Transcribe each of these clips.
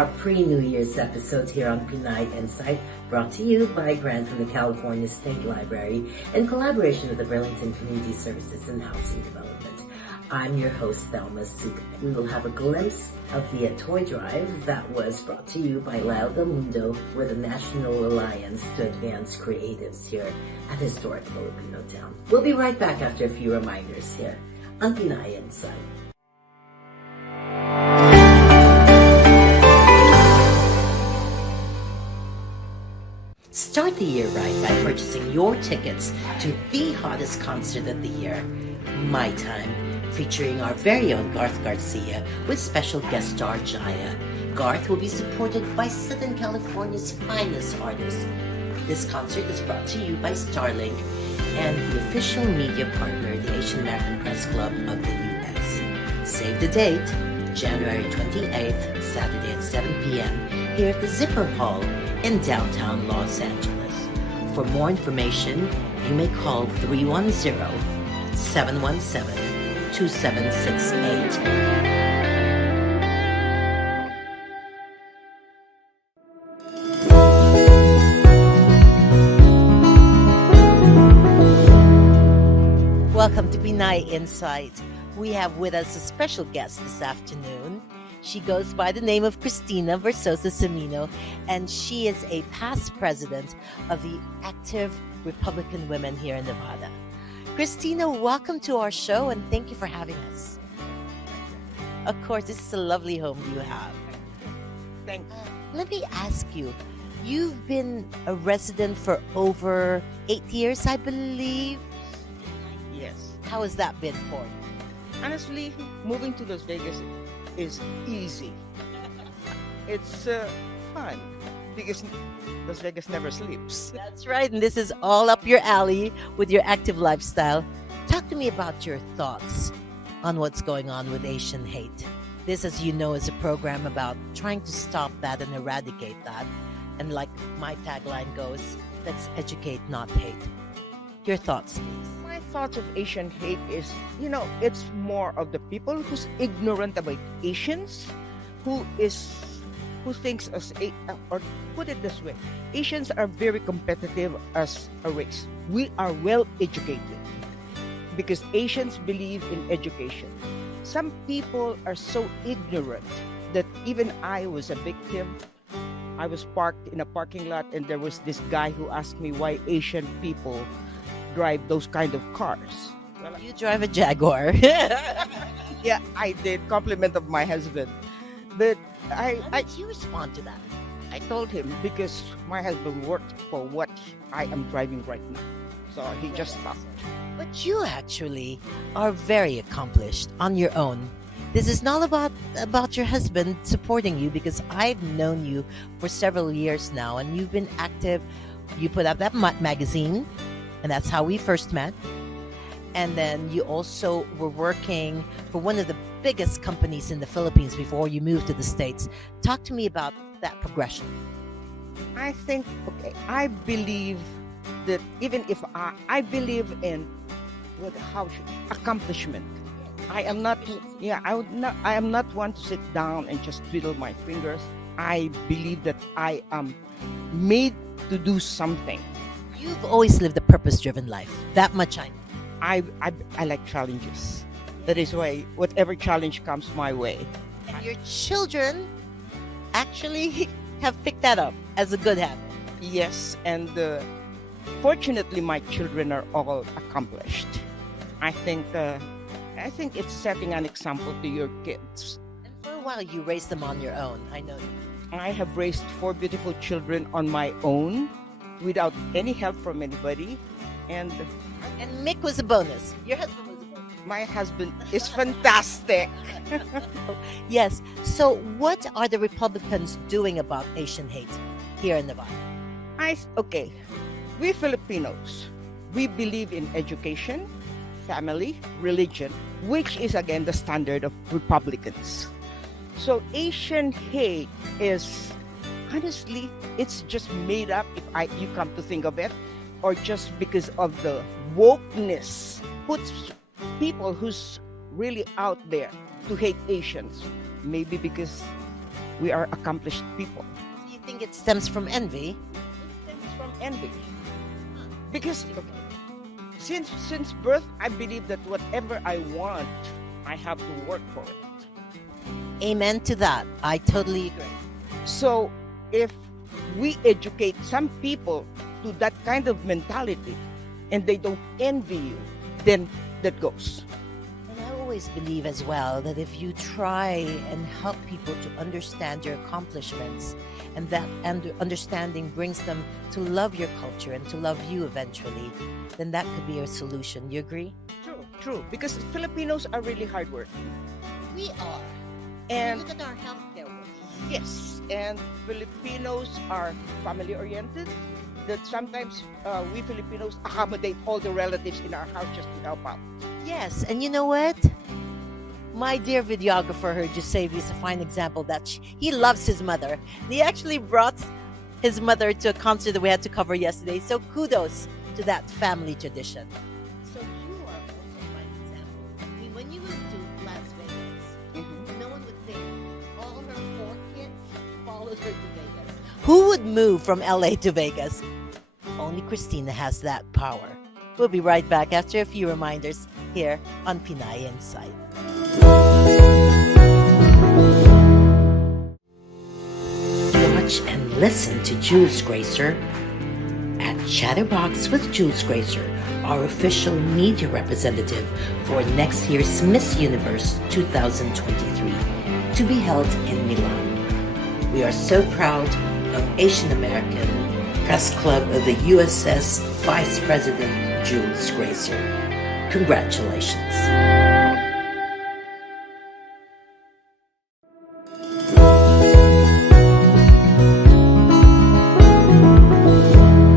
our pre-New Year's episode here on Pinay Insight, brought to you by grant from the California State Library in collaboration with the Burlington Community Services and Housing Development. I'm your host, Thelma Suk. We will have a glimpse of the toy drive that was brought to you by Lao del Mundo with the National Alliance to Advance Creatives here at Historic Filipino Town. We'll be right back after a few reminders here on Pinay Insight. Start the year right by purchasing your tickets to the hottest concert of the year, My Time, featuring our very own Garth Garcia with special guest star Jaya. Garth will be supported by Southern California's finest artists. This concert is brought to you by Starlink and the official media partner, the Asian American Press Club of the U.S. Save the date, January 28th, Saturday at 7 p.m. here at the Zipper Hall in downtown Los Angeles. For more information, you may call 310-717-2768. Welcome to Pinay Insight. We have with us a special guest this afternoon. She goes by the name of Cristina Versosa Semino, and she is a past president of the Active Republican Women here in Nevada. Cristina, welcome to our show, and thank you for having us. Of course, this is a lovely home you have. Thank you. Let me ask you, you've been a resident for over 8 years, I believe. Yes. How has that been for you? Honestly, moving to Las Vegas is easy. It's fun because Las Vegas never sleeps. That's right, and this is all up your alley with your active lifestyle. Talk to me about your thoughts on what's going on with Asian hate. This, as you know, is a program about trying to stop that and eradicate that. And like my tagline goes, let's educate, not hate. Your thoughts, please. My thoughts of Asian hate is, it's more of the people who's ignorant about Asians, who thinks or put it this way, Asians are very competitive as a race. We are well educated because Asians believe in education. Some people are so ignorant that even I was a victim. I was parked in a parking lot and there was this guy who asked me why Asian people drive those kind of cars. Well, you drive a Jaguar. Yeah, I did. Compliment of my husband. But How did you respond to that? I told him because my husband worked for what I am driving right now. So he just stopped. But you actually are very accomplished on your own. This is not about your husband supporting you, because I've known you for several years now and you've been active. You put out that magazine, and that's how we first met. And then you also were working for one of the biggest companies in the Philippines before you moved to the States. Talk to me about that progression. I think, I believe that even if I believe in accomplishment. I am not one to sit down and just twiddle my fingers. I believe that I am made to do something. You've always lived a purpose-driven life. That much I know. I like challenges. That is why whatever challenge comes my way. And your children actually have picked that up as a good habit. Yes, and fortunately my children are all accomplished. I think it's setting an example to your kids. And for a while you raised them on your own. I know you. I have raised 4 beautiful children on my own without any help from anybody. And Mick was a bonus. Your husband was a bonus. My husband is fantastic. Yes. So what are the Republicans doing about Asian hate here in Nevada? We Filipinos, we believe in education, family, religion, which is again the standard of Republicans. So Asian hate is, honestly, it's just made up if you come to think of it, or just because of the wokeness puts people who's really out there to hate Asians. Maybe because We are accomplished people. Do you think it stems from envy? It stems from envy. Because since birth, I believe that whatever I want, I have to work for it. Amen to that. I totally agree. So if we educate some people to that kind of mentality and they don't envy you, then that goes. And I always believe as well that if you try and help people to understand your accomplishments, and that understanding brings them to love your culture and to love you eventually, then that could be a solution. You agree? True. Because Filipinos are really hardworking. We are. And look at our healthcare workers. yes, and Filipinos are family oriented. That sometimes we Filipinos accommodate all the relatives in our house just to help out. Yes, and you know what? My dear videographer heard you say is a fine example that he loves his mother. He actually brought his mother to a concert that we had to cover yesterday. So kudos to that family tradition. So you are also a fine example. I mean, when you went to Las Vegas, no one would think all her 4 kids followed her to Vegas. Who would move from LA to Vegas? Only Christina has that power. We'll be right back after a few reminders here on Pinay Insight. Watch and listen to Jules Gracer at Chatterbox with Jules Gracer, our official media representative for next year's Miss Universe 2023, to be held in Milan. We are so proud of Asian American Press Club of the USS Vice President Jules Gracer. Congratulations.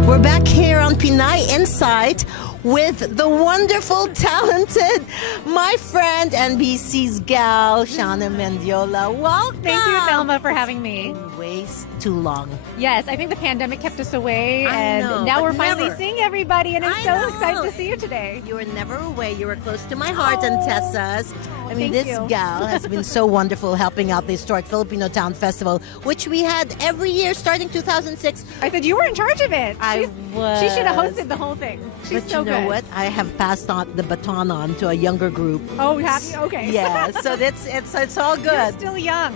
We're back here on Pinay Insight with the wonderful, talented, my friend, NBC's gal, Shauna Mendiola. Welcome. Thank you, Thelma, for having me. Ways too long. Yes, I think the pandemic kept us away, I and know, now but we're finally never. seeing everybody, and I'm I so know. excited to see you today. You were never away. You were close to my heart and Tessa's. I mean, thank this you. gal has been so wonderful helping out the historic Filipino Town Festival, which we had every year starting 2006. I said you were in charge of it. I was. She should have hosted the whole thing. She's But so you know good. what? I have passed on the baton on to a younger group. Oh, have you? Okay. Yeah, so it's all You're good. still young.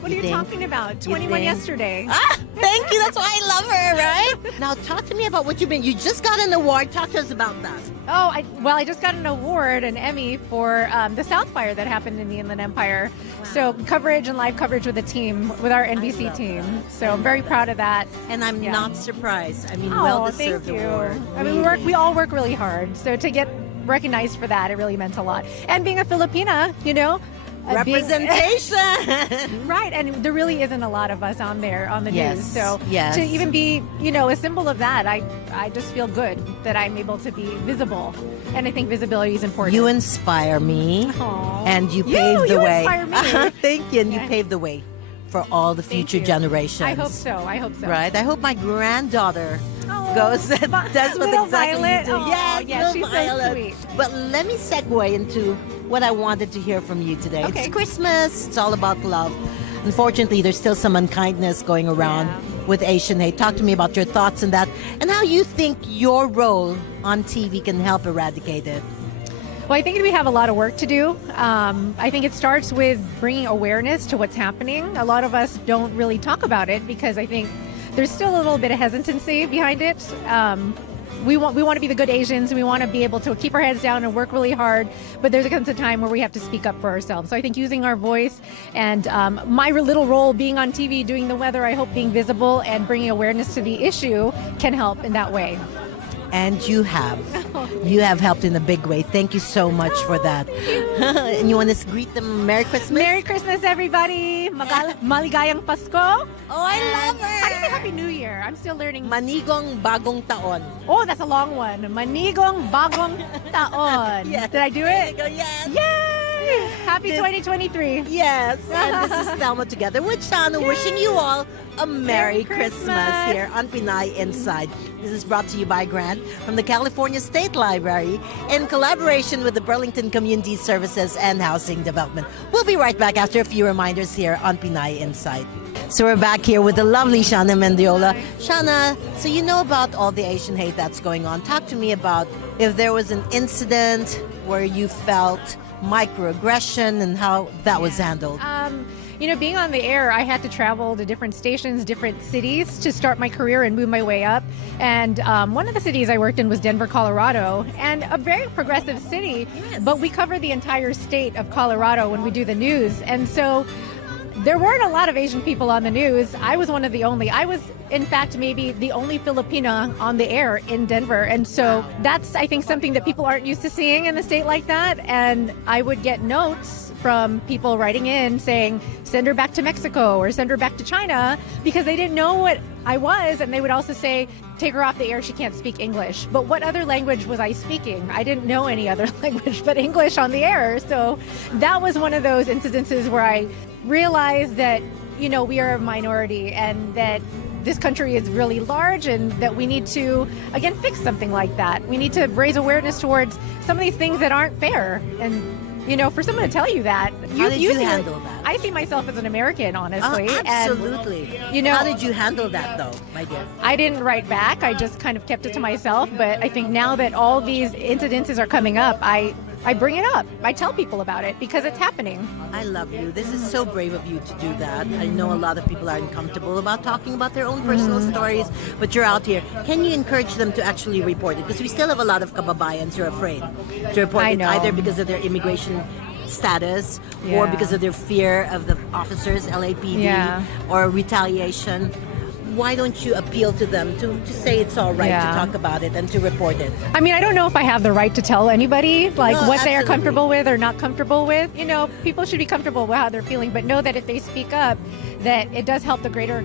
What You are you think? talking about? You 21 think? yesterday. Ah, thank you. That's why I love her, right? Now, talk to me about what you've been. You just got an award. Talk to us about that. Oh, I just got an award, an Emmy, for the South Fire that happened in the Inland Empire. So coverage and live coverage with the team, with our NBC love team. that. So I'm very proud of that. And I'm Yeah. not surprised. I mean, Oh, well-deserved thank you. award. I mean, we all work really hard. So to get recognized for that, it really meant a lot. And being a Filipina, you know, being- Representation. right, and there really isn't a lot of us on there on the Yes, news. So yes. to even be, you know, a symbol of that, I just feel good that I'm able to be visible, and I think visibility is important. You inspire me, Aw. and you paved the you way. inspire me. Thank you, and you Yeah. paved the way for all the Thank future you. generations. I hope so. I hope so. Right. I hope my granddaughter Oh, goes and does what little exactly Violet. you do. Aw, Yes, yeah, little she's so Violet. sweet. But let me segue into what I wanted to hear from you today. Okay. It's Christmas. It's all about love. Unfortunately, there's still some unkindness going around Yeah. with Asian hate. Talk to me about your thoughts on that and how you think your role on TV can help eradicate it. Well, I think we have a lot of work to do. I think it starts with bringing awareness to what's happening. A lot of us don't really talk about it because I think there's still a little bit of hesitancy behind it. We want to be the good Asians. We want to be able to keep our heads down and work really hard. But there comes a time where we have to speak up for ourselves. So I think using our voice and my little role being on TV, doing the weather, I hope being visible and bringing awareness to the issue can help in that way. And you have. You have helped in a big way. Thank you so much for that. And you want to greet them Merry Christmas? Merry Christmas, everybody! Maligayang Pasko! Oh, I love How do you say her! Happy New Year? I'm still learning. Manigong Bagong Taon. Oh, that's a long one. Manigong Bagong Taon. Yes. Did I do There you it? go, yes. Yay! Happy This- 2023. Yes, and this is Thelma together with Shana wishing you all a Merry Merry Christmas Christmas. here on Pinay Inside. This is brought to you by Grant from the California State Library in collaboration with the Burlington Community Services and Housing Development. We'll be right back after a few reminders here on Pinay Inside. So we're back here with the lovely Shana Mendiola. Shana, so you know about all the Asian hate that's going on. Talk to me about if there was an incident where you felt microaggression and how that was handled. Being on the air, I had to travel to different stations, different cities to start my career and move my way up. And one of the cities I worked in was Denver, Colorado, and a very progressive city. Yes. But we cover the entire state of Colorado when we do the news. And so there weren't a lot of Asian people on the news. I was one of the only. I was, in fact, maybe the only Filipina on the air in Denver. And so that's, I think, something that people aren't used to seeing in a state like that. And I would get notes from people writing in saying, send her back to Mexico or send her back to China, because they didn't know what I was. And they would also say, take her off the air, she can't speak English. But what other language was I speaking? I didn't know any other language but English on the air. So that was one of those incidences where I realized that, we are a minority and that this country is really large and that we need to, again, fix something like that. We need to raise awareness towards some of these things that aren't fair. And for someone to tell you that. How did you handle that? I see myself as an American, honestly. Absolutely. And, how did you handle that, though, my dear? I didn't write back. I just kind of kept it to myself. But I think now that all these incidences are coming up, I bring it up. I tell people about it because it's happening. I love you. This is so brave of you to do that. I know a lot of people are uncomfortable about talking about their own personal stories, but you're out here. Can you encourage them to actually report it? Because we still have a lot of kababayans who are afraid to report I it, know. either because of their immigration status or Yeah. because of their fear of the officers, LAPD, Yeah. or retaliation. Why don't you appeal to them to say it's all right Yeah. to talk about it and to report it? I mean, I don't know if I have the right to tell anybody No, what they are absolutely. comfortable with or not comfortable with. People should be comfortable with how they're feeling, but know that if they speak up, that it does help the greater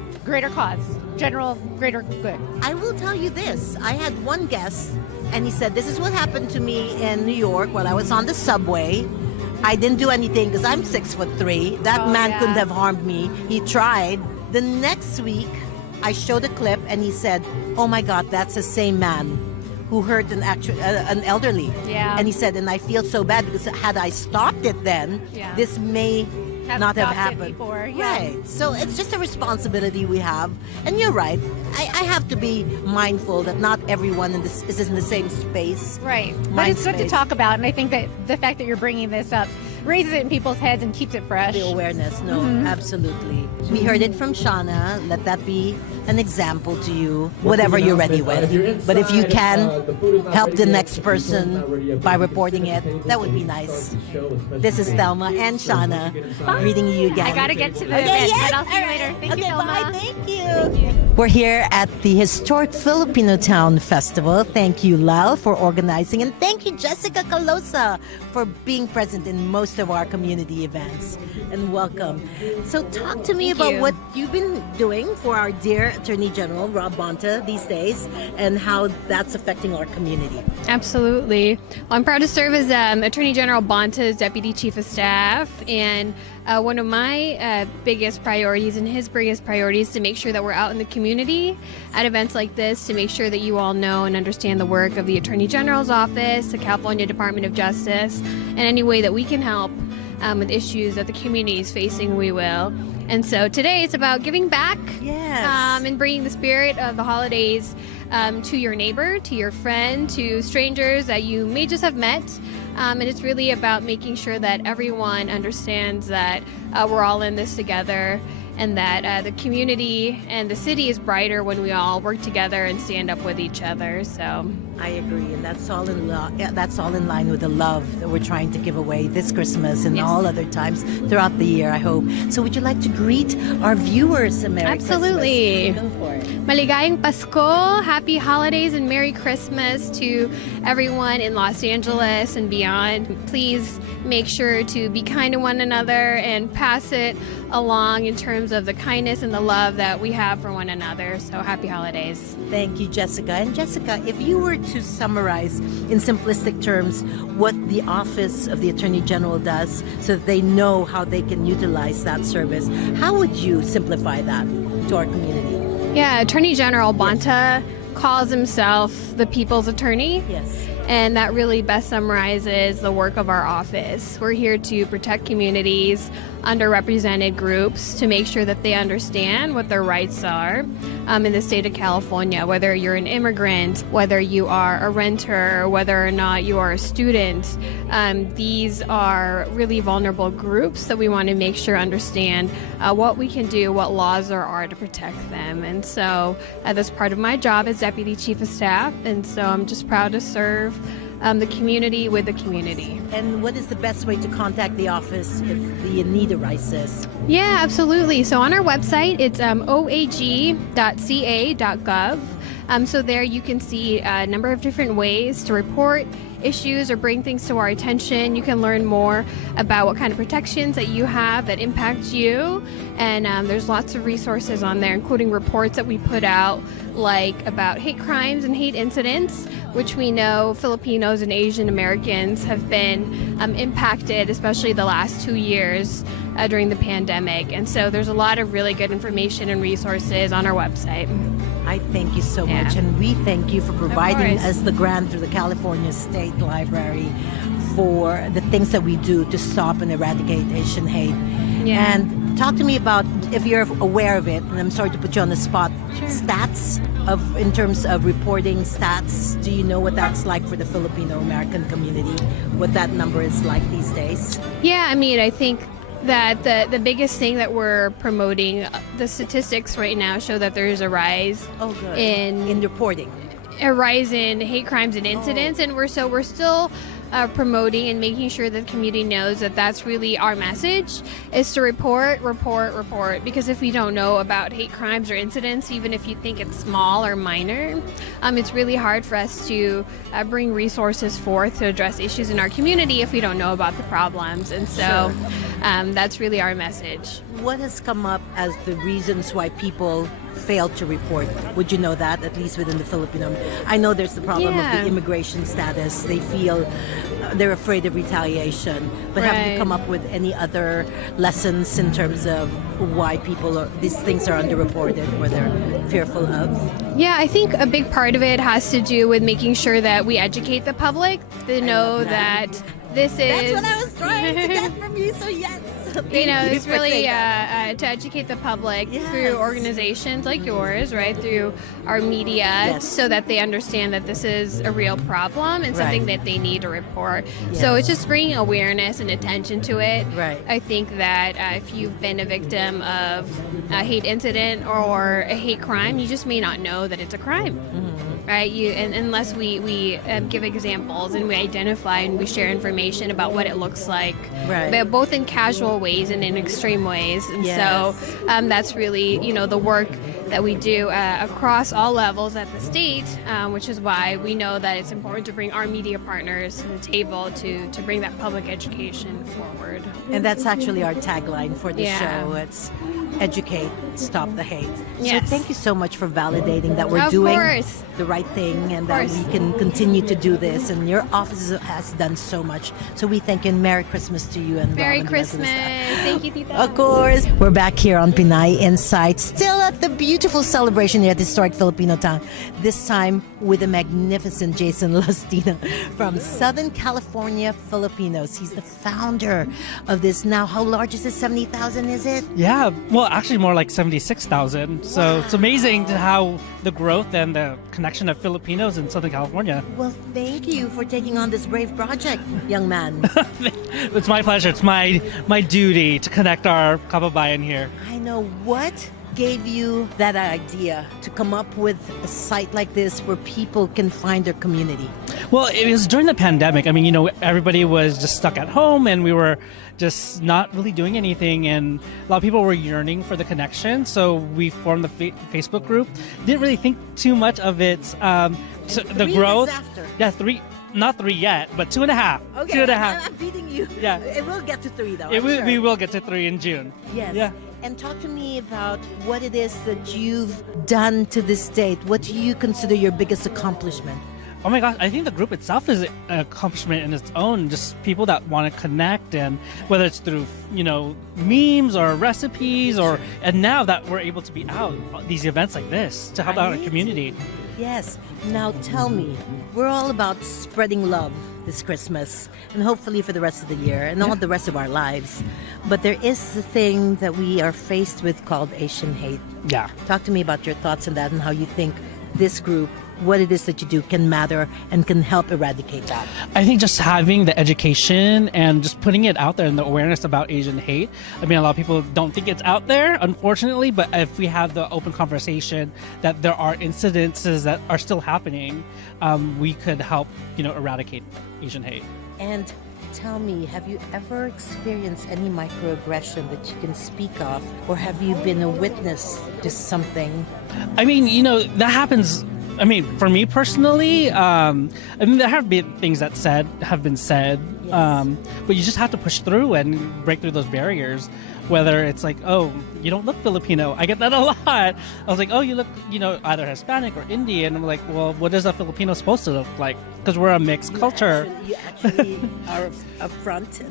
cause, general greater good. I will tell you this. I had one guest, and he said, this is what happened to me in New York when I was on the subway. I didn't do anything because I'm 6'3". That Oh, man yeah. couldn't have harmed me. He tried. The next week, I showed a clip, and he said, oh my God, that's the same man who hurt an elderly. Yeah. And he said, and I feel so bad because had I stopped it then, Yeah. this may not have stopped it happened. before, yeah. Right. So it's just a responsibility we have. And you're right. I have to be mindful that not everyone is in the same space. Right. But Mind it's good to space. talk about, and I think that the fact that you're bringing this up raises it in people's heads and keeps it fresh. The awareness. No, Mm-hmm. absolutely. We heard it from Shauna. Let that be an example to you, whatever you're ready with. But if you can help the next person by reporting it, that would be nice. This is Thelma and Shauna greeting you again. I gotta get to the Okay, event, yes, but I'll see you all right. later. Thank you, Okay, Thelma. bye. Thank you. We're here at the historic Filipino Town Festival. Thank you, Lal, for organizing, and thank you, Jessica Calosa, for being present in most of our community events. And welcome. So talk to me Thank about you. what you've been doing for our dear Attorney General, Rob Bonta, these days, and how that's affecting our community. Absolutely. Well, I'm proud to serve as Attorney General Bonta's Deputy Chief of Staff, and one of my biggest priorities and his biggest priorities is to make sure that we're out in the community at events like this to make sure that you all know and understand the work of the Attorney General's office, the California Department of Justice, and any way that we can help with issues that the community is facing, we will. And so today it's about giving back Yes. and bringing the spirit of the holidays to your neighbor, to your friend, to strangers that you may just have met. And it's really about making sure that everyone understands that we're all in this together, and that the community and the city is brighter when we all work together and stand up with each other. So I agree, and that's all in that's all in line with the love that we're trying to give away this Christmas and Yes. all other times throughout the year, I hope. So would you like to greet our viewers? Merry Absolutely. Christmas. Go for it. Maligayang Pasko, happy holidays, and Merry Christmas to everyone in Los Angeles and beyond. Please make sure to be kind to one another and pass it along in terms of the kindness and the love that we have for one another. So happy holidays. Thank you, Jessica. And Jessica, if you were to summarize in simplistic terms what the Office of the Attorney General does so that they know how they can utilize that service, how would you simplify that to our community? Yeah, Attorney General Bonta calls himself the people's attorney. Yes. And that really best summarizes the work of our office. We're here to protect communities, underrepresented groups, to make sure that they understand what their rights are in the state of California, whether you're an immigrant, whether you are a renter, whether or not you are a student. These are really vulnerable groups that we want to make sure understand what we can do, what laws there are to protect them. And so that's part of my job as Deputy Chief of Staff. And so I'm just proud to serve the community with the community. And what is the best way to contact the office if the need arises? Yeah, absolutely. So on our website, it's oag.ca.gov. So there you can see a number of different ways to report issues or bring things to our attention. You can learn more about what kind of protections that you have that impact you. And there's lots of resources on there, including reports that we put out, like about hate crimes and hate incidents, which we know Filipinos and Asian Americans have been impacted, especially the last 2 years during the pandemic. And so there's a lot of really good information and resources on our website. I thank you so Yeah. much, and we thank you for providing course. us the grant through the California State Library for the things that we do to stop and eradicate Asian hate. Yeah. And talk to me about, if you're aware of it, and I'm sorry to put you on the spot, stats in terms of reporting stats. Do you know what that's like for the Filipino American community? What that number is like these days? Yeah, I mean, I think that the biggest thing that we're promoting, the statistics right now show that there's a rise Oh, good. in reporting. hate crimes and incidents, and we're still promoting and making sure that the community knows that that's really our message, is to report, because if we don't know about hate crimes or incidents, even if you think it's small or minor, it's really hard for us to bring resources forth to address issues in our community if we don't know about the problems. And so that's really our message. What has come up as the reasons why people fail to report? Would you know that, at least within the Filipino? I know there's the problem of Yeah. the immigration status. They feel they're afraid of retaliation. But have you Right. come up with any other lessons in terms of why these things are underreported or they're fearful of? Yeah, I think a big part of it has to do with making sure that we educate the public to know love that this is. That's what I was trying to get from you, so yes. You know, Thank you it's for really saying that. to educate the public Yes. through organizations like yours, right? Through our media, Yes. so that they understand that this is a real problem and something Right. that they need to report. Yes. So it's just bringing awareness and attention to it. Right. I think that if you've been a victim of a hate incident or a hate crime, you just may not know that it's a crime. Right, unless we give examples and we identify and we share information about what it looks like, Right. but both in casual ways and in extreme ways. And so that's really the work that we do across all levels at the state, which is why we know that it's important to bring our media partners to the table to bring that public education forward. And that's actually our tagline for the Yeah. show. It's educate, stop the hate. Yes. So thank you so much for validating that we're Of doing course. the right thing and that course. we can continue to do this. And your office has done so much. So we thank you, and Merry Christmas to you and Merry Rob and the rest of the Christmas. staff. Thank you, Tita. Of course. We're back here on Pinay Insight, still at the beautiful celebration here at Historic Filipino Town. This time with the magnificent Jason Lastina from Southern California Filipinos. He's the founder of this. Now, how large is it? 70,000, is it? Yeah, well, actually more like 76,000. So it's amazing to how the growth and the connection of Filipinos in Southern California. Well, thank you for taking on this brave project, young man. It's my pleasure. It's my duty to connect our kababayan here. I know. What gave you that idea to come up with a site like this where people can find their community? Well, it was during the pandemic. I mean, everybody was just stuck at home and we were just not really doing anything. And a lot of people were yearning for the connection. So we formed the Facebook group. Didn't really think too much of it. The 3 growth. years after. Yeah, 3. Not 3 yet, but 2.5. Okay, 2.5. I'm beating you. Yeah. It will get to 3 though. It I'm will, sure. We will get to 3 in June. Yes. Yeah. And talk to me about what it is that you've done to this date. What do you consider your biggest accomplishment? Oh my gosh, I think the group itself is an accomplishment in its own. Just people that want to connect, and whether it's through, memes or recipes, and now that we're able to be out, these events like this to help out our Right. community. Yes. Now tell me, we're all about spreading love this Christmas and hopefully for the rest of the year and all the rest of our lives. But there is the thing that we are faced with called Asian hate. Yeah. Talk to me about your thoughts on that and how you think this group, what it is that you do, can matter and can help eradicate that. I think just having the education and just putting it out there and the awareness about Asian hate. I mean, a lot of people don't think it's out there, unfortunately, but if we have the open conversation that there are incidences that are still happening, we could help, eradicate Asian hate. And tell me, have you ever experienced any microaggression that you can speak of? Or have you been a witness to something? I mean, that happens. I mean, for me personally, there have been things that have been said, but you just have to push through and break through those barriers. Whether it's like, oh, you don't look Filipino. I get that a lot. I was like, oh, you look, either Hispanic or Indian. I'm like, well, what is a Filipino supposed to look like? Because we're a mixed culture. You actually are upfront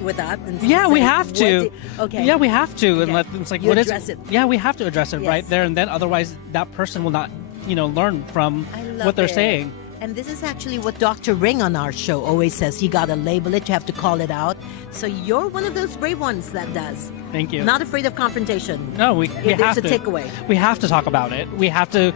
with that. And Yeah, we say, have to. Okay. Yeah, we have to. And Okay. it's like, You what is address it. Yeah, we have to address it Yes. right there and then. Otherwise, that person will not, learn from I love what they're it. saying. And this is actually what Dr. Ring on our show always says. You got to label it. You have to call it out. So you're one of those brave ones that does. Thank you. Not afraid of confrontation. No, we There's have a to. takeaway. We have to talk about it. We have to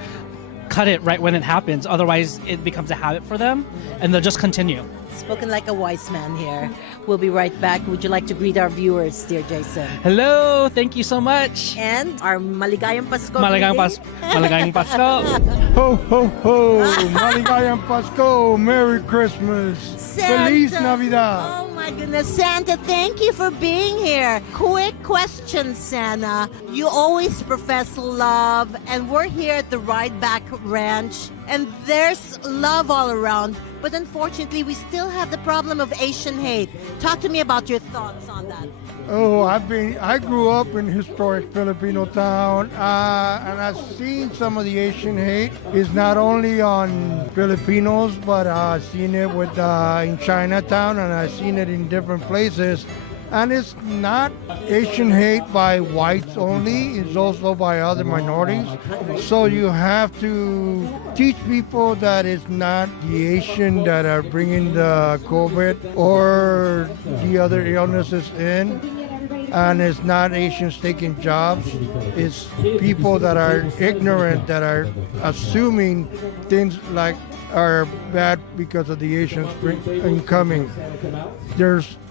cut it right when it happens. Otherwise, it becomes a habit for them, and they'll just continue. Spoken like a wise man here. We'll be right back. Would you like to greet our viewers, dear Jason? Hello, thank you so much. And our Maligayang Pasko. Maligayang greeting. Pasko. Ho, ho, ho! Maligayang Pasko! Merry Christmas! Feliz Santa. Navidad! Oh my goodness, Santa, thank you for being here. Quick question, Santa. You always profess love, and we're here at the Ride Back Ranch, and there's love all around. But unfortunately, we still have the problem of Asian hate. Talk to me about your thoughts on that. Oh, I grew up in historic Filipino town, and I've seen some of the Asian hate. It's not only on Filipinos, but I've seen it in Chinatown, and I've seen it in different places. And it's not Asian hate by whites only, it's also by other minorities. So you have to teach people that it's not the Asian that are bringing the COVID or the other illnesses in. And it's not Asians taking jobs. It's people that are ignorant, that are assuming things like are bad because of the Asians incoming.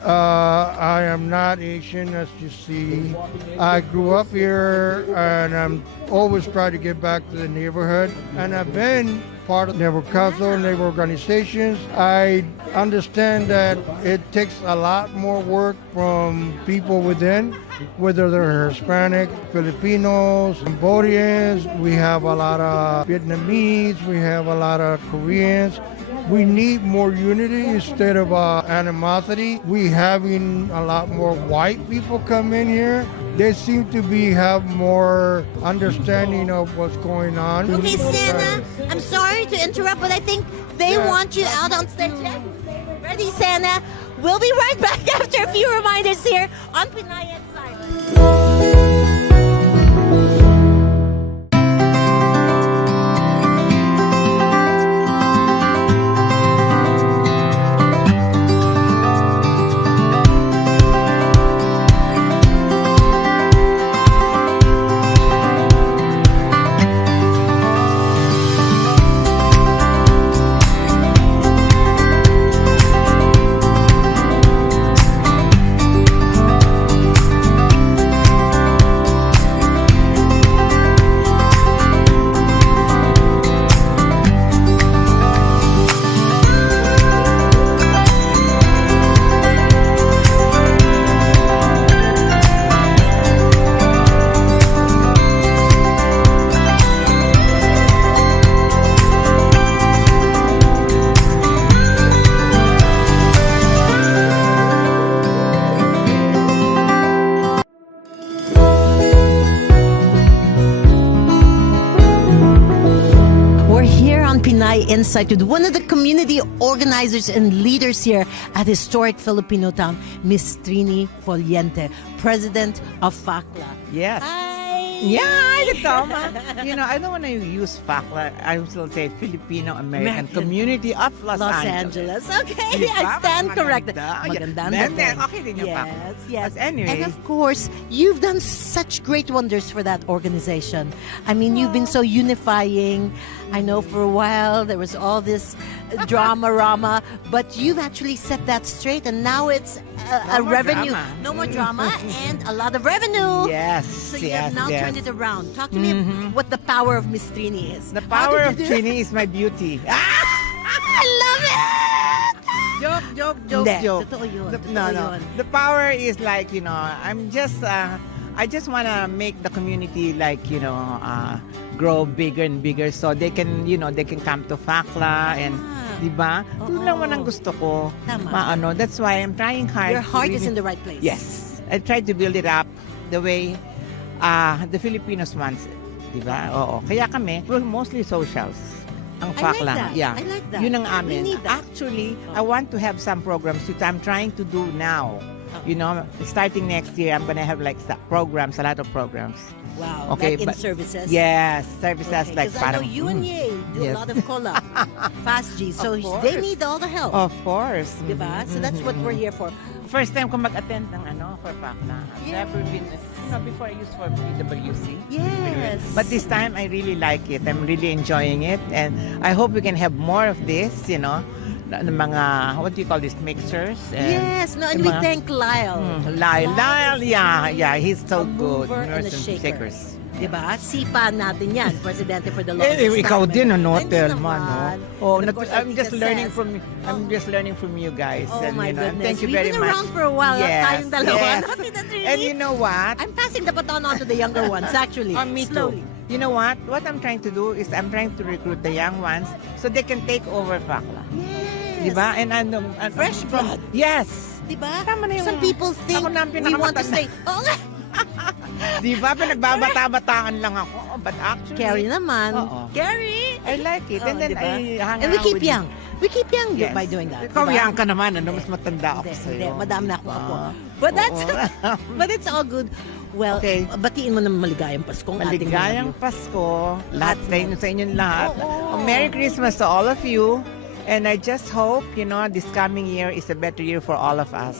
I am not Asian, as you see. I grew up here, and I'm always trying to get back to the neighborhood. And I've been part of Neighbor Council, neighbor organizations. I understand that it takes a lot more work from people within, whether they're Hispanic, Filipinos, Cambodians. We have a lot of Vietnamese. We have a lot of Koreans. We need more unity instead of animosity. We having a lot more white people come in here. They seem to have more understanding of what's going on. Okay, Santa, I'm sorry to interrupt, but I think they want you out on stage. Ready, Santa? We'll be right back after a few reminders here on Pinay and Silence. Pinay Insight with one of the community organizers and leaders here at historic Filipino town, Miss Trini Foliente, president of FACLA. Yes. Hi, Yeah, the tama. You know, I don't want to use fakla. I will say Filipino American American. Community of Los Angeles. Okay, Di I ba? stand Mas corrected. maganda. Magandang Then, dating. okay din yung fakla. Yes, yes. But anyway. And of course, you've done such great wonders for that organization. I mean, you've been so unifying. I know for a while there was all this drama, but you've actually set that straight, and now it's a No more revenue. drama. No more drama and a lot of revenue. Yes, So you yes, have now yes. turned it around. Talk to me what the power of Miss Trini is. The How power did of you do it? Trini is my beauty. I love it! Joke. Hindi, totoo yun, totoo No. yun. The power is like, you know, I just want to make the community like, you know, grow bigger and bigger so they can, you know, they can come to Fakla and, di ba? Doon lang man ang gusto ko. Tama. That's why I'm trying hard. Your to heart is really- in the right place. Yes. I tried to build it up the way the Filipinos wants it. Di ba? Oo. Kaya kami, we're mostly socials. Ang I like Fakla. that. Yeah. I like that. Yun ang We amin. need that. Actually, I want to have some programs which I'm trying to do now. You know, starting next year, I'm gonna have like programs, a lot of programs. Wow. Okay, like in but- services. Yes, services Okay, like 'cause I know parang. you and Ye do Yes. a lot of collab. Fast G. So Of course. they need all the help. Of course. Diba? So that's what we're here for. First time ko mag-attend ng for Fakla. I've never been, before I used for PWC. Yes. But this time, I really like it. I'm really enjoying it. And I hope we can have more of this, you know, ng mga, what do you call this, mixers? And Yes. No, and yung we mga- thank Lyle. Lyle, yeah, he's so A good. mover and a Nurse and shaker. shakers. Diba? Sipa natin yan. Presidente for the longest Eh, ikaw time. din, ano, Hindi Telma, naman. no? Oh, And of course, I'm like just Tita learning says, I'm just learning from you guys. Oh and, my you know, and goodness. thank you We've very been much. around for a while. Yes, Tayong dalawa. yes. No, Tita Trini? And you know what? I'm passing the baton on to the younger ones, actually. Me Slowly. too. You know what? What I'm trying to do is I'm trying to recruit the young ones so they can take over Fakla. Yes. Diba? And Fresh blood. Yes. Diba? Tama na yung- Some people think Ako na ang we want to pinakamatanda. stay. Oh, nga. Diba? Pinagbabata-bataan lang ako. But actually, Carrie naman. Oo. Carrie. I like it. Oh, And then diba? I hang And we out keep with you. young. We keep young Yes. by doing that. Ikaw diba? young ka naman. Ano? Mas matanda ako Hindi, sa'yo. hindi. Madami na ako apo. Ah. But that's, Oo. but it's all good. Well, Okay. batiin mo naman maligayang Pasko ang ating Maligayang mga Pasko. Lahat sa inyong lahat. Oo. Merry Christmas to all of you. And I just hope, you know, this coming year is a better year for all of us.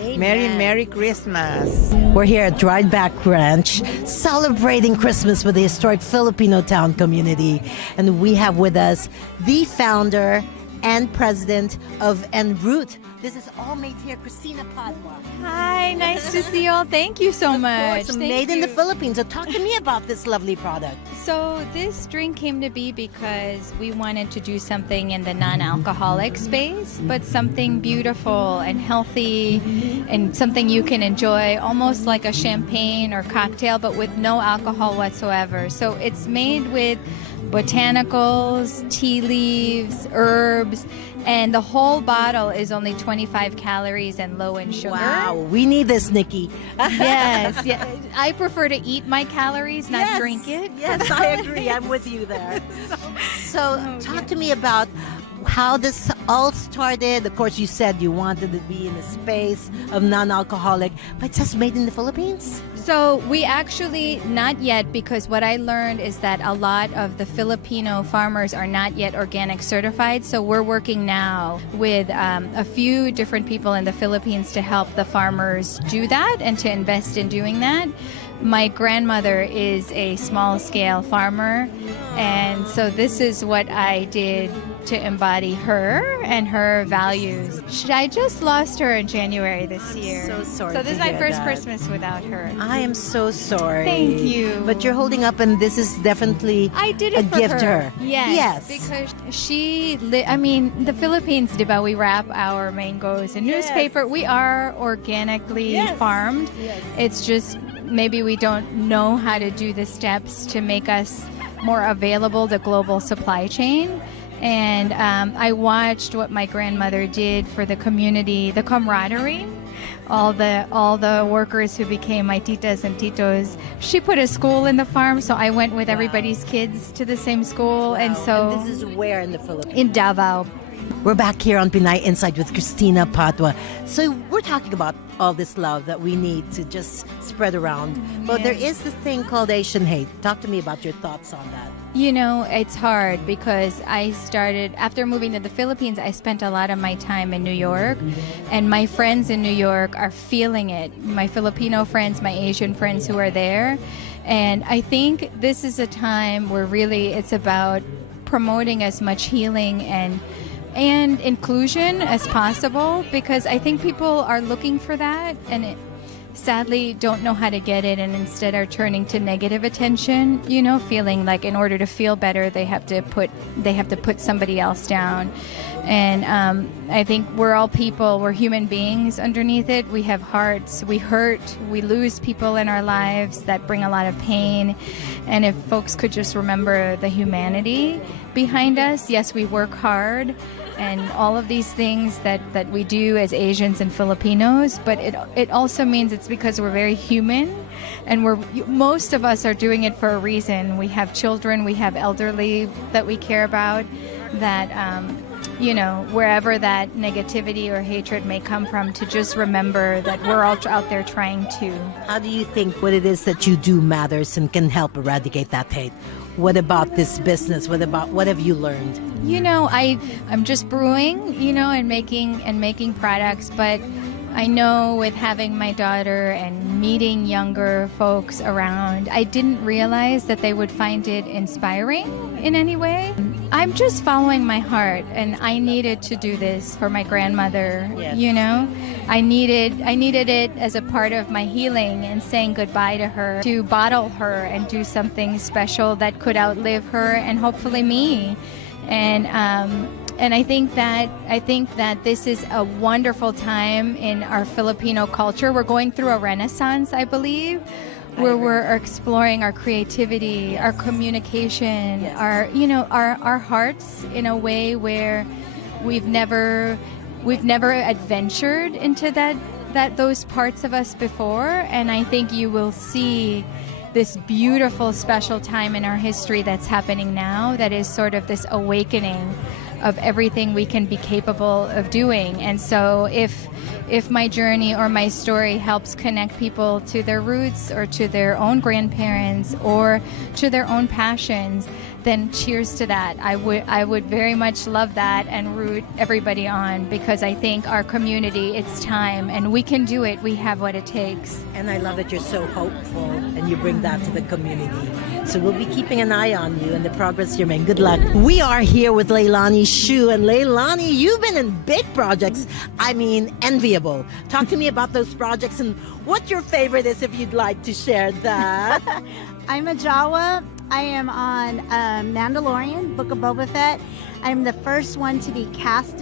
Amen. Merry Christmas. We're here at Rideback Ranch celebrating Christmas with the historic Filipino town community. And we have with us the founder and president of Enroute. This is all made here, Christina Padua. Hi, nice to see you all. Thank you so much. It's Thank made in the you. Philippines. So talk to me about this lovely product. So this drink came to be because we wanted to do something in the non-alcoholic space, but something beautiful and healthy and something you can enjoy, almost like a champagne or cocktail, but with no alcohol whatsoever. So it's made with botanicals, tea leaves, herbs, and the whole bottle is only 25 calories and low in sugar. Wow, we need this, Nikki. Yes, yeah. I prefer to eat my calories, not Yes, drink it. Yes, I agree. I'm with you there. So, talk to me about how this all started. Of course, you said you wanted to be in a space of non-alcoholic, but it says made in the Philippines. So we actually not yet, because what I learned is that a lot of the Filipino farmers are not yet organic certified. So we're working now with a few different people in the Philippines to help the farmers do that and to invest in doing that. My grandmother is a small scale farmer, and so this is what I did to embody her and her values. I just lost her in January this year. so sorry So this to is my hear first that. Christmas without her. I am so sorry. Thank you. But you're holding up, and this is definitely I did it a for gift to her. her. Yes. Because I mean, the Philippines, diba, we wrap our mangoes in newspaper. We are organically farmed. Yes. It's just maybe we don't know how to do the steps to make us more available to global supply chain. And I watched what my grandmother did for the community, the camaraderie. All the workers who became my titas and titos. She put a school in the farm, so I went with everybody's kids to the same school, and so And this is where in the Philippines? in Davao. We're back here on Pinay Insight with Christina Padua. So we're talking about all this love that we need to just spread around. But there is this thing called Asian hate. Talk to me about your thoughts on that. You know, it's hard because I started, after moving to the Philippines, I spent a lot of my time in New York. And my friends in New York are feeling it. My Filipino friends, my Asian friends who are there. And I think this is a time where really it's about promoting as much healing and inclusion as possible, because I think people are looking for that and sadly don't know how to get it, and instead are turning to negative attention, you know, feeling like in order to feel better they have to put somebody else down. And I think we're all people, we're human beings underneath it. We have hearts, we hurt, we lose people in our lives that bring a lot of pain. And if folks could just remember the humanity behind us. Yes, we work hard and all of these things that we do as Asians and Filipinos, but it also means it's because we're very human, and most of us are doing it for a reason. We have children, we have elderly that we care about, that you know, wherever that negativity or hatred may come from, to just remember that we're all out there trying to. How do you think what it is that you do matters and can help eradicate that hate? What about this business? What have you learned? You know, I'm just brewing, you know, and making products, but I know with having my daughter and meeting younger folks around, I didn't realize that they would find it inspiring in any way. I'm just following my heart, and I needed to do this for my grandmother, Yes. you know. I needed it as a part of my healing and saying goodbye to her, to bottle her and do something special that could outlive her and hopefully me. And I think that this is a wonderful time in our Filipino culture. We're going through a renaissance, I believe, where we're exploring our creativity, our communication, our hearts in a way where we've never adventured into those parts of us before. And I think you will see this beautiful, special time in our history that's happening now, that is sort of this awakening of everything we can be capable of doing. And so if my journey or my story helps connect people to their roots or to their own grandparents or to their own passions, then cheers to that. I would very much love that and root everybody on, because I think our community, it's time and we can do it. We have what it takes. And I love that you're so hopeful and you bring that to the community. So we'll be keeping an eye on you and the progress you're making. Good luck. We are here with Leilani Shu. And Leilani, you've been in big projects. I mean, enviable. Talk to me about those projects and what your favorite is, if you'd like to share that. I'm a Jawa. I am on Mandalorian, Book of Boba Fett. I'm the first one to be cast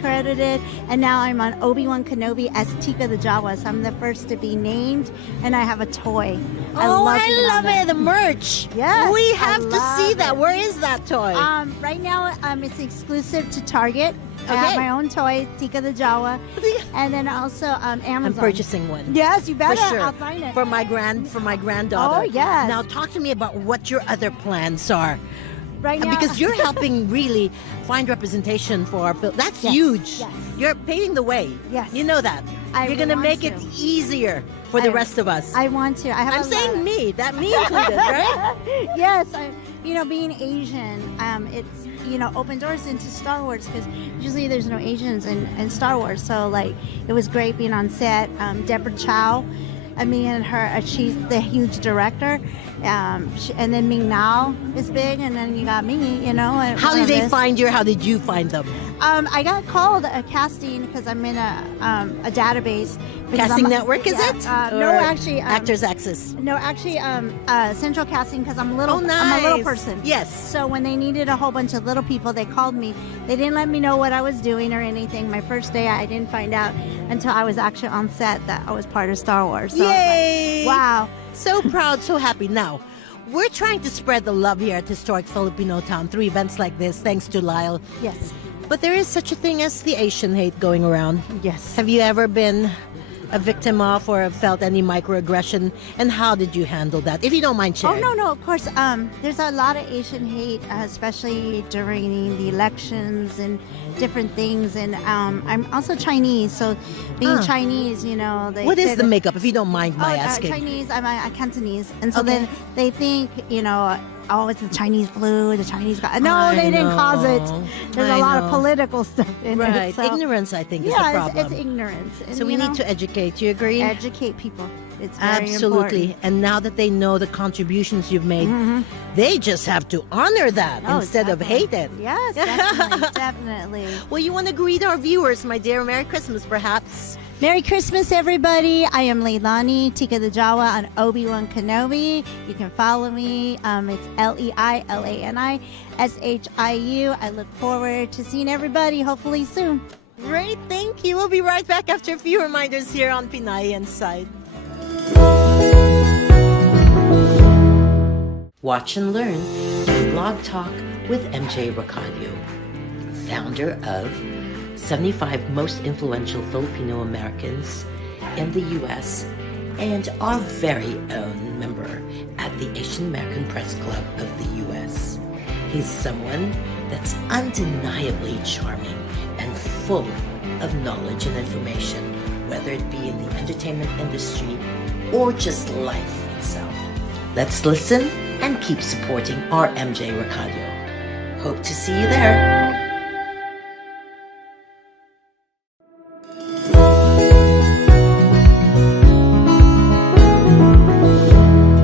credited, and now I'm on Obi-Wan Kenobi as Tika the Jawa. So I'm the first to be named, and I have a toy. I love it. The merch. Yes, We I have to love see that. it. Where is that toy? Right now, it's exclusive to Target. I Okay. have my own toy, Tika the Jawa, and then also Amazon. I'm purchasing one. Yes, you better. For sure. I'll find it. For my granddaughter. Oh, yes. Now talk to me about what your other plans are. Right now, Because you're helping really find representation for our film. That's Yes, huge. yes. You're paving the way. Yes. You know that. I You're going to want make it to. easier for the I- rest of us. I want to. I have. I'm a saying lot of- me. That me included, right? Yes, being Asian, it's opened doors into Star Wars, because usually there's no Asians in Star Wars. So like, it was great being on set. Deborah Chow, me and her, she's the huge director. And then Ming Nao is big, and then you got me. How did they find you? Or how did you find them? I got called a casting because I'm in a database. because Casting I'm- Network, is yeah, it? no, Or actually, Actors Access. No, actually, Central Casting, because I'm Oh, I'm a little nice. person. Yes. So when they needed a whole bunch of little people, they called me. They didn't let me know what I was doing or anything. My first day, I didn't find out until I was actually on set that I was part of Star Wars. So I was like, Yay! wow. So proud, so happy. Now, we're trying to spread the love here at Historic Filipino Town through events like this, thanks to Lyle. Yes. But there is such a thing as the Asian hate going around. Yes. Have you ever been a victim of or have felt any microaggression? And how did you handle that? If you don't mind Oh sharing. no, of course. There's a lot of Asian hate, especially during the elections and different things. And I'm also Chinese, so being Chinese, you know, they What say is the that- makeup, if you don't mind my asking? Chinese. I'm Cantonese, and so Okay. then they think, you know, oh, it's the Chinese flu, the Chinese. No, I they didn't cause it. know. There's I a lot know. of political stuff in Right. it. So, Ignorance, I think, is the yeah, problem. it's ignorance. And, So we you need know, to educate. Do you agree? educate people. It's very Absolutely. important. And now that they know the contributions you've made, they just have to honor that Oh, instead of definitely. hate it. Yes, definitely, definitely. Well, you want to greet our viewers, my dear. Merry Christmas, perhaps. Merry Christmas, everybody. I am Leilani Tika the Jawa on Obi-Wan Kenobi. You can follow me. It's LeiLaniShiu. I look forward to seeing everybody hopefully soon. Great, thank you. We'll be right back after a few reminders here on Pinay Inside. Watch and learn Blog Talk with MJ Rocadio, founder of 75 Most Influential Filipino Americans in the U.S. and our very own member at the Asian American Press Club of the U.S. He's someone that's undeniably charming and full of knowledge and information, whether it be in the entertainment industry or just life itself. Let's listen and keep supporting our MJ Rocadio. Hope to see you there.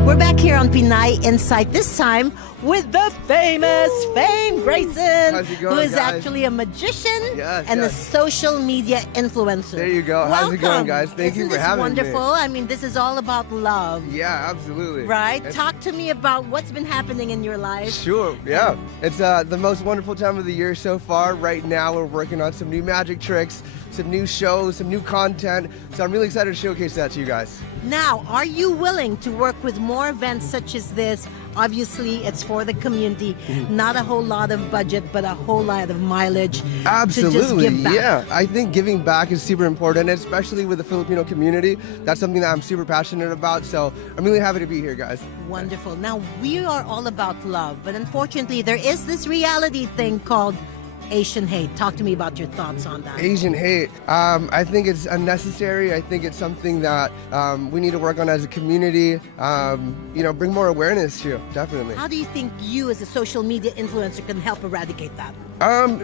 We're back here on Pinay Insight, this time with the famous Fame Grayson, How's it going, who is guys? actually a magician Yes, and a yes. social media influencer. There you go. How's it going, Welcome. guys? Thank you Isn't for this having me. wonderful? I mean, this is all about love, Yeah, absolutely. right? It's- Talk to me about what's been happening in your life. Sure, yeah. It's the most wonderful time of the year so far. Right now, we're working on some new magic tricks, some new shows, some new content. So I'm really excited to showcase that to you guys. Now, are you willing to work with more events such as this? Obviously, it's for the community. Not a whole lot of budget, but a whole lot of mileage Absolutely, to just give back. yeah. I think giving back is super important, especially with the Filipino community. That's something that I'm super passionate about. So I'm really happy to be here, guys. Wonderful. Now, we are all about love, but unfortunately, there is this reality thing called Asian hate. Talk to me about your thoughts on that. Asian hate. I think it's unnecessary. I think it's something that we need to work on as a community. Bring more awareness to, definitely. How do you think you, as a social media influencer, can help eradicate that?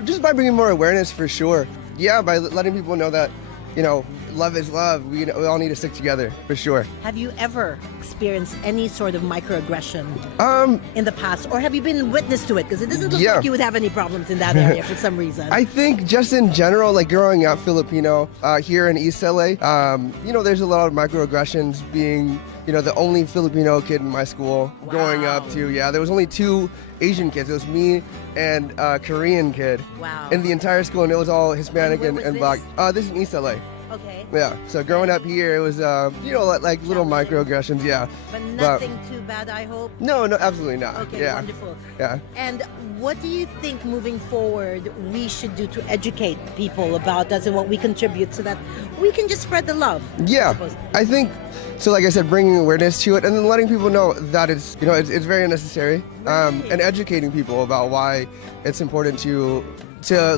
Just by bringing more awareness, for sure. Yeah, by letting people know that, love is love. We all need to stick together, for sure. Have you ever experienced any sort of microaggression in the past, or have you been witness to it? Because it doesn't look Yeah. like you would have any problems in that area for some reason. I think just in general, like growing up Filipino here in East LA, there's a lot of microaggressions being, the only Filipino kid in my school growing up too. Yeah, there was only 2 Asian kids. It was me and a Korean kid Wow. in the entire school, and it was all Hispanic Where and, was and this? black. This is in East LA. Okay. Yeah, so growing up here, it was, like little microaggressions, yeah. But nothing too bad, I hope. No, absolutely not. Okay, yeah. wonderful. Yeah. And what do you think moving forward we should do to educate people about us and what we contribute so that we can just spread the love? Yeah, suppose. I think so. Like I said, bringing awareness to it, and then letting people know that it's very unnecessary, and educating people about why it's important to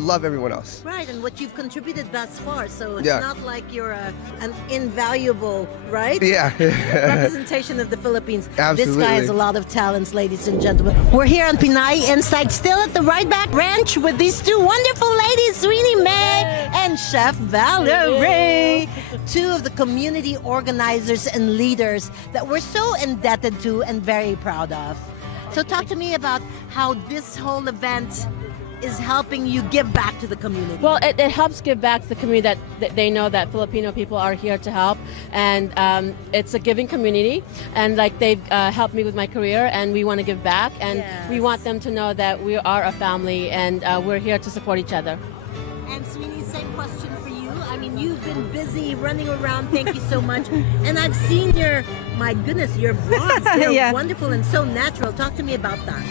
love everyone else. Right, and what you've contributed thus far. So it's Yeah. not like you're an invaluable, right? Yeah. Representation of the Philippines. This Absolutely. guy has a lot of talents, ladies and gentlemen. We're here on Pinay Insight, still at the Right Back Ranch with these 2 wonderful ladies, Sweeney May and Chef Valerie. 2 of the community organizers and leaders that we're so indebted to and very proud of. So talk to me about how this whole event is helping you give back to the community. Well, it helps give back to the community that they know that Filipino people are here to help, and it's a giving community, and like they've helped me with my career, and we want to give back, and we want them to know that we are a family, and we're here to support each other. And Sweeney, same question for you. I mean, you've been busy running around. Thank you so much. And I've seen your My goodness, your vlogs, they're Yeah. wonderful and so natural. Talk to me about that.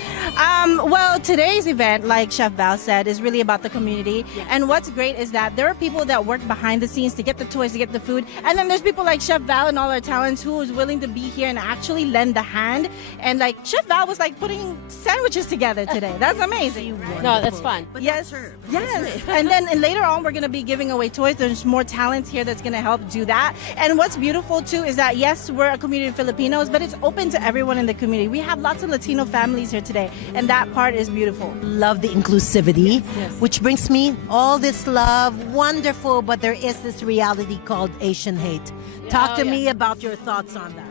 Well, today's event, like Chef Val said, is really about the community. And what's great is that there are people that work behind the scenes to get the toys, to get the food. And then there's people like Chef Val and all our talents who is willing to be here and actually lend a hand. And like Chef Val was like putting sandwiches together today. That's amazing. No, that's fun. But Yes, that's her. yes. And later on, we're going to be giving away toys. There's more talents here that's going to help do that. And what's beautiful too is that yes, we're a community of Filipinos, but it's open to everyone in the community. We have lots of Latino families here today, and that part is beautiful. Love the inclusivity, which brings me all this love, wonderful, but there is this reality called Asian hate. Talk to me about your thoughts on that.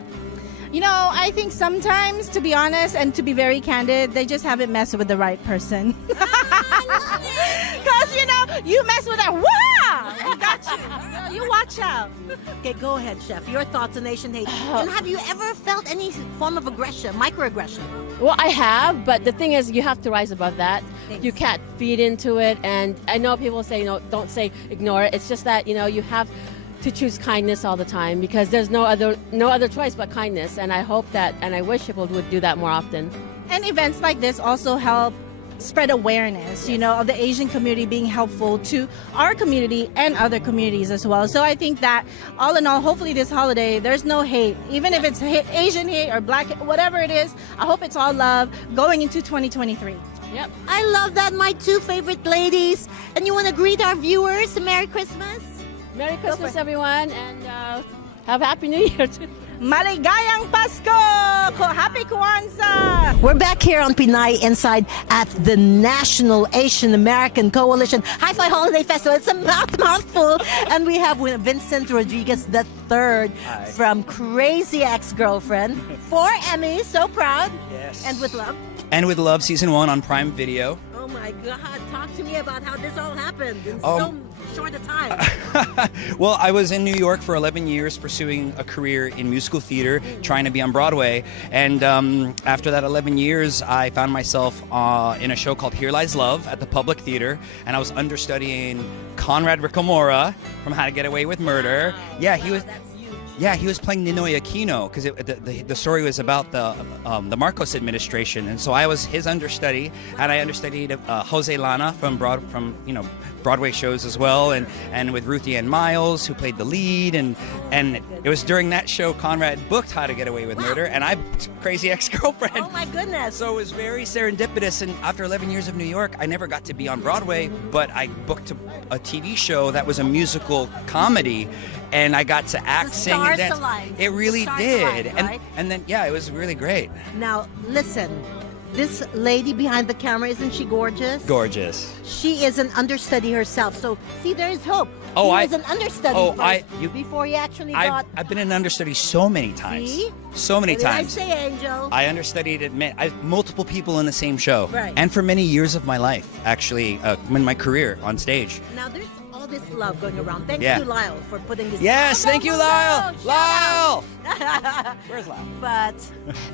You know, I think sometimes, to be honest and to be very candid, they just haven't messed with the right person. Because, you know, you mess with that, wow! I got you. You watch out. Okay, go ahead, Chef. Your thoughts on Asian hate. And have you ever felt any form of aggression, microaggression? Well, I have, but the thing is, you have to rise above that. You can't feed into it, and I know people say, don't say ignore it. It's just that, you have to choose kindness all the time because there's no other choice but kindness. And I hope that, and I wish people would do that more often. And events like this also help spread awareness, of the Asian community, being helpful to our community and other communities as well. So I think that all in all, hopefully this holiday, there's no hate. Even if it's Asian hate or black, whatever it is, I hope it's all love going into 2023. Yep. I love that, my two favorite ladies. And you want to greet our viewers? Merry Christmas? Merry Christmas, everyone, and have a Happy New Year, too. Maligayang Pasko! Happy Kwanzaa! We're back here on Pinay Inside at the National Asian American Coalition Hi-Fi Holiday Festival. It's a mouthful. And we have Vincent Rodriguez III from Crazy Ex-Girlfriend for Emmy. So proud. Yes. And with love. And with Love Season 1 on Prime Video. Oh my God. Talk to me about how this all happened in so short a time. Well, I was in New York for 11 years pursuing a career in musical theater, trying to be on Broadway. And after that 11 years, I found myself in a show called Here Lies Love at the Public Theater. And I was understudying Conrad Ricamora from How to Get Away with Murder. Yeah, he was... Yeah, he was playing Ninoy Aquino because the story was about the Marcos administration, and so I was his understudy, and I understudied Jose Lana from Broadway shows as well, and with Ruthie Ann Miles, who played the lead, and it was during that show Conrad booked How to Get Away with Murder, and I booked Crazy Ex-Girlfriend. Oh my goodness! So it was very serendipitous, and after 11 years of New York, I never got to be on Broadway, but I booked a TV show that was a musical comedy, and I got to act, sing, and dance. Aligned. It really Stars did, aligned, right? and then it was really great. Now listen, this lady behind the camera, isn't she gorgeous? Gorgeous. She is an understudy herself. So see, there is hope. Oh, he was an understudy before he actually got. I've been an understudy so many times. See? So many What did times. I say, Angel? I understudied multiple people in the same show, Right. and for many years of my life, actually, in my career on stage. Now there's all this love going around. Thank Yeah. you, Lyle, for putting this. Yes, thank you, Lyle. Lyle. Lyle. Where's Lyle? But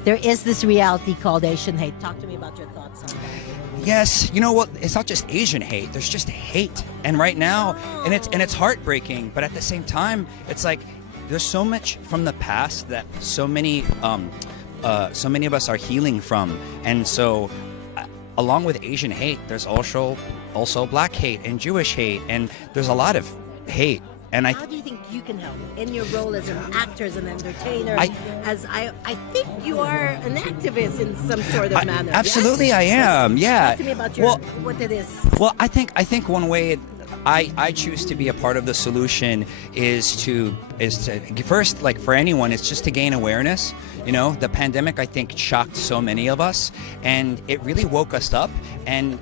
there is this reality called Asian hate. Talk to me about your thoughts on that. Yes, you know what? It's not just Asian hate. There's just hate, and right now, and it's heartbreaking. But at the same time, it's like there's so much from the past that so many of us are healing from, and so along with Asian hate, there's also Black hate and Jewish hate, and there's a lot of hate. And How do you think you can help in your role as an actor, as an entertainer? I think you are an activist in some sort of manner. Absolutely, yes? I am. Yeah. Talk to me about what it is. Well, I think one way I choose to be a part of the solution is to first, like for anyone, it's just to gain awareness. The pandemic, I think, shocked so many of us, and it really woke us up. And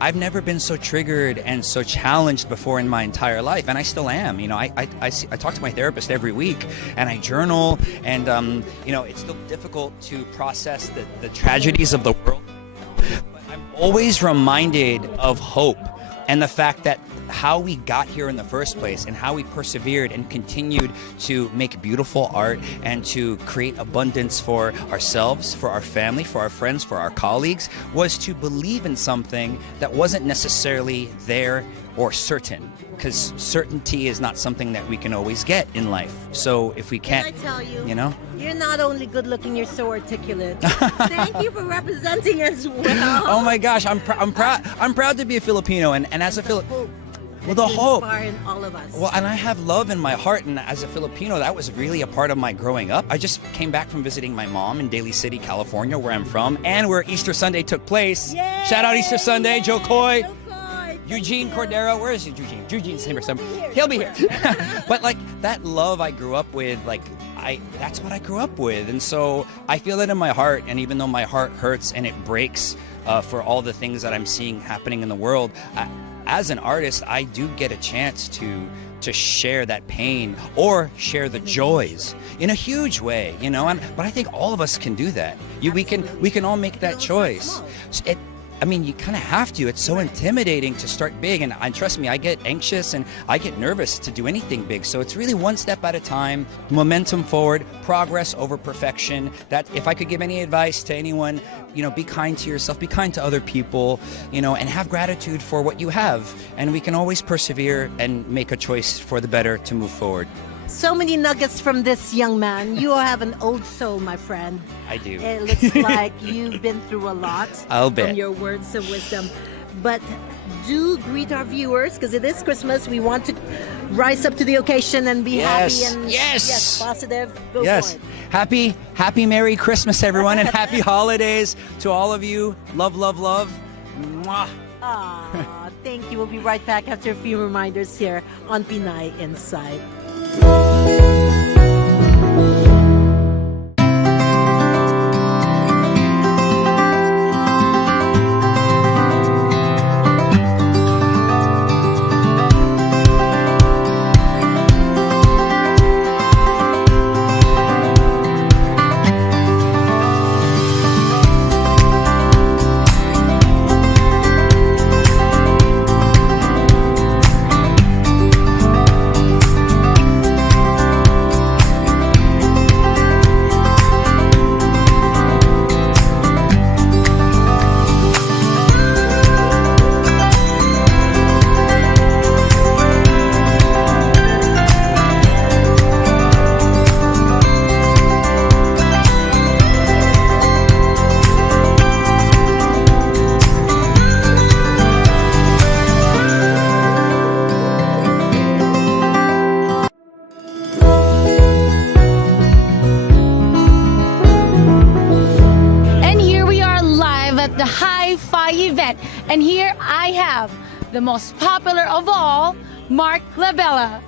I've never been so triggered and so challenged before in my entire life, and I still am. I talk to my therapist every week, and I journal, and it's still difficult to process the tragedies of the world. But I'm always reminded of hope and the fact that how we got here in the first place and how we persevered and continued to make beautiful art and to create abundance for ourselves, for our family, for our friends, for our colleagues, was to believe in something that wasn't necessarily there or certain, because certainty is not something that we can always get in life. So if we can't, Can I tell you, you know, you're not only good looking, you're so articulate. Thank you for representing as well. oh my gosh, I'm proud to be a Filipino, and as a Filipino, well, the hope. Inspiring all of us. Well, and I have love in my heart, and as a Filipino, that was really a part of my growing up. I just came back from visiting my mom in Daly City, California, where I'm from, and where Easter Sunday took place. Yay! Shout out Easter Sunday, Joe Coy. Joe Coy, Eugene Cordero, where is Eugene? Eugene's here somewhere. He'll be here. But like that love I grew up with, that's what I grew up with, and so I feel it in my heart. And even though my heart hurts and it breaks for all the things that I'm seeing happening in the world, as an artist, I do get a chance to share that pain or share the joys in a huge way, you know. But I think all of us can do that. We can all make that choice. You kind of have to. It's so intimidating to start big, and trust me, I get anxious and I get nervous to do anything big. So it's really one step at a time, momentum forward, progress over perfection. That if I could give any advice to anyone, be kind to yourself, be kind to other people, and have gratitude for what you have. And we can always persevere and make a choice for the better to move forward. So many nuggets from this young man. You have an old soul, my friend. I do. It looks like you've been through a lot I'll bet. from your words of wisdom. But do greet our viewers, because it is Christmas. We want to rise up to the occasion and be happy and yes, positive. Go yes. for it. Happy Merry Christmas, everyone, and happy holidays to all of you. Love, love, love. Mwah. Aw, thank you. We'll be right back after a few reminders here on Pinay Inside. And here I have the most popular of all, Mark Labella.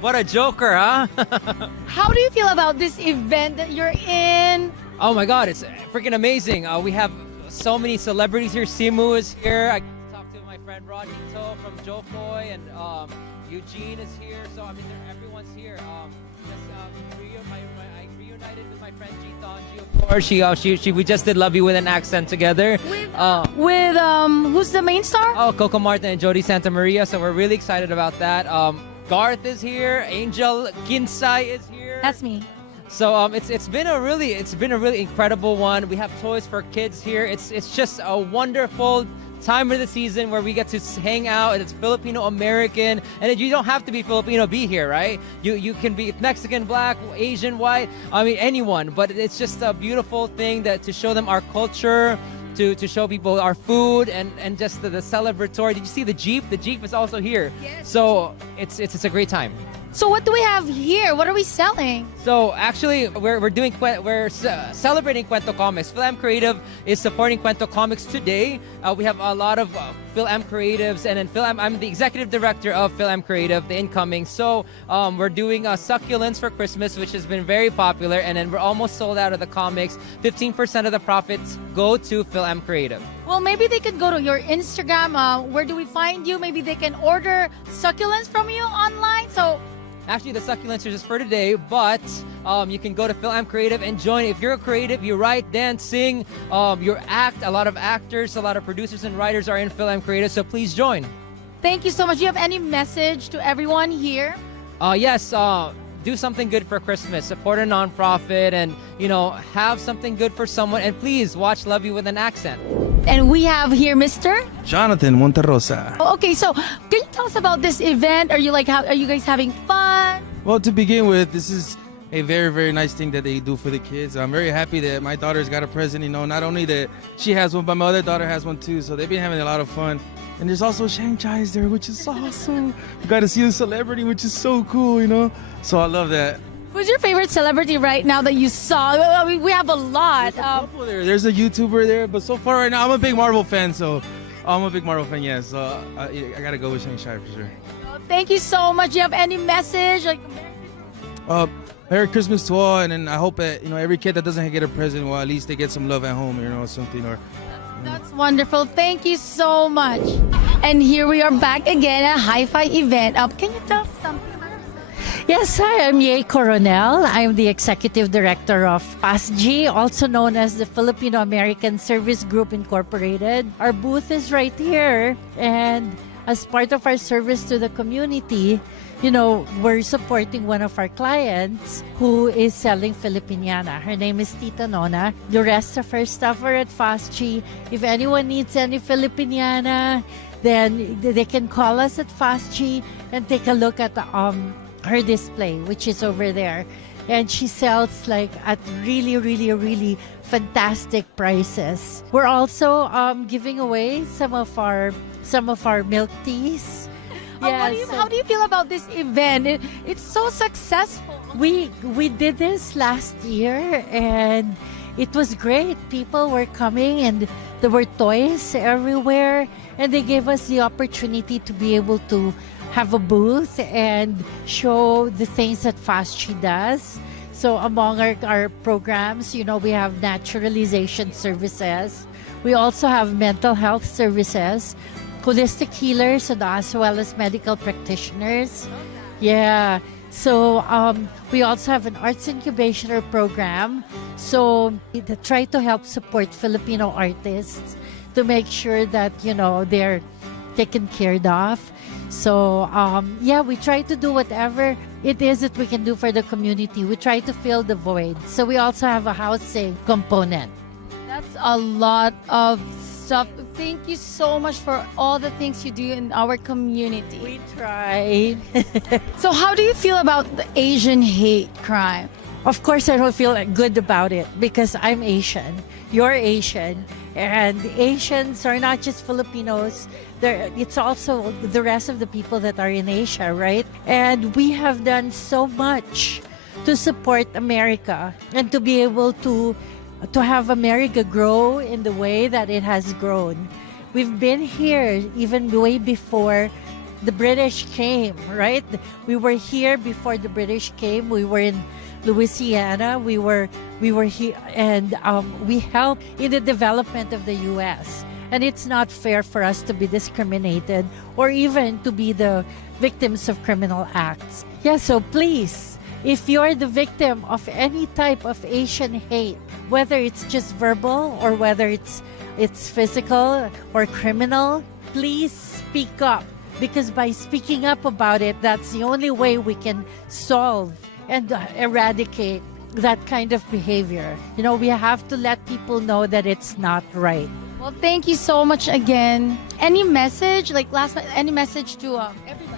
What a joker, huh? How do you feel about this event that you're in? Oh my God, it's freaking amazing. We have so many celebrities here. Simu is here. I talked to my friend Rodney To from Joe Coy, and Eugene is here. So I mean, everyone's here. I reunited with my friend Gita Angie, of course. We just did Love You with an Accent together. With who's the main star? Oh, Coco Martin and Jody Santa Maria. So we're really excited about that. Garth is here. Angel Kinsai is here. That's me. So it's been a really incredible one. We have toys for kids here. It's just a wonderful time of the season where we get to hang out, and it's Filipino American, and you don't have to be Filipino to be here, right? You can be Mexican, Black, Asian, white, I mean anyone, but it's just a beautiful thing that to show them our culture, to show people our food, and just the celebratory. Did you see the Jeep? The Jeep is also here. Yes. So it's a great time. So what do we have here? What are we selling? So actually, we're celebrating Cuento Comics. Phil-Am Creative is supporting Cuento Comics today. We have a lot of Phil-Am Creatives, and then I'm the executive director of Phil-Am Creative, the incoming. So we're doing succulents for Christmas, which has been very popular, and then we're almost sold out of the comics. 15% of the profits go to Phil-Am Creative. Well, maybe they could go to your Instagram. Where do we find you? Maybe they can order succulents from you online. So Actually, the succulents are just for today, but you can go to Phil-Am Creative and join. If you're a creative, you write, dance, sing, you act. A lot of actors, a lot of producers and writers are in Phil-Am Creative, so please join. Thank you so much. Do you have any message to everyone here? Yes, do something good for Christmas. Support a nonprofit and, have something good for someone. And please watch Love You with an Accent. And we have here Mr. Jonathan Monterrosa. Okay, so can you tell us about this event? Are you guys having fun? Well, to begin with, this is a very, very nice thing that they do for the kids. I'm very happy that my daughter's got a present. Not only that she has one, but my other daughter has one too. So they've been having a lot of fun. And there's also Shang-Chi's there, which is awesome. You got to see a celebrity, which is so cool, So I love that. Who's your favorite celebrity right now that you saw? We have a lot. There's a YouTuber there, but so far right now, I'm a big Marvel fan, So I got to go with Shang-Chi for sure. Thank you so much. Do you have any message? Merry Christmas to all, and then I hope that every kid that doesn't get a present, well, at least they get some love at home, something or. That's wonderful. Thank you so much. And here we are back again at Hi-Fi event. Can you tell us something about yourself? Yes, hi, I'm Ye Coronel. I'm the Executive Director of FASG, also known as the Filipino American Service Group Incorporated. Our booth is right here, and as part of our service to the community, we're supporting one of our clients who is selling Filipiniana. Her name is Tita Nona. The rest of her stuff are at FASG. If anyone needs any Filipiniana, then they can call us at FASG and take a look at her display, which is over there. And she sells at really, really, really fantastic prices. We're also giving away some of our milk teas. Yes. How do you feel about this event? It's so successful. We did this last year and it was great. People were coming and there were toys everywhere, and they gave us the opportunity to be able to have a booth and show the things that FASG does. So among our programs, we have naturalization services. We also have mental health services, holistic healers, and as well as medical practitioners. Yeah. So we also have an arts incubator program. So we try to help support Filipino artists to make sure that, they're taken care of. So we try to do whatever it is that we can do for the community. We try to fill the void. So we also have a housing component. That's a lot of stuff. Thank you so much for all the things you do in our community. We try. So how do you feel about the Asian hate crime? Of course, I don't feel good about it because I'm Asian. You're Asian. And Asians are not just Filipinos. It's also the rest of the people that are in Asia, right? And we have done so much to support America and to be able to have America grow in the way that it has grown. We've been here even way before the British came, right? We were here before the British came. We were in Louisiana. We were here, and we helped in the development of the U.S. And it's not fair for us to be discriminated or even to be the victims of criminal acts. Yeah, so please, if you're the victim of any type of Asian hate, whether it's just verbal or whether it's physical or criminal, please speak up. Because by speaking up about it, that's the only way we can solve and eradicate that kind of behavior. We have to let people know that it's not right. Well, thank you so much again. Any message, any message to everybody?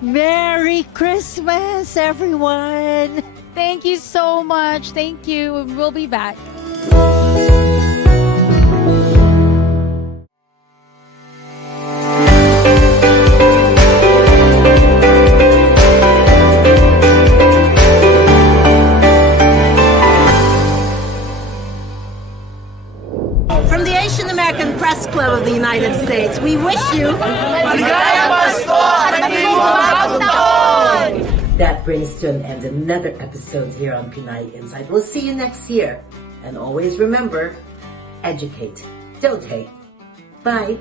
Merry Christmas, everyone! Thank you so much. Thank you. We'll be back. From the Asian American Press Club of the United States, we wish you That brings to an end another episode here on Pinay Insight. We'll see you next year. And always remember, educate, don't hate. Bye.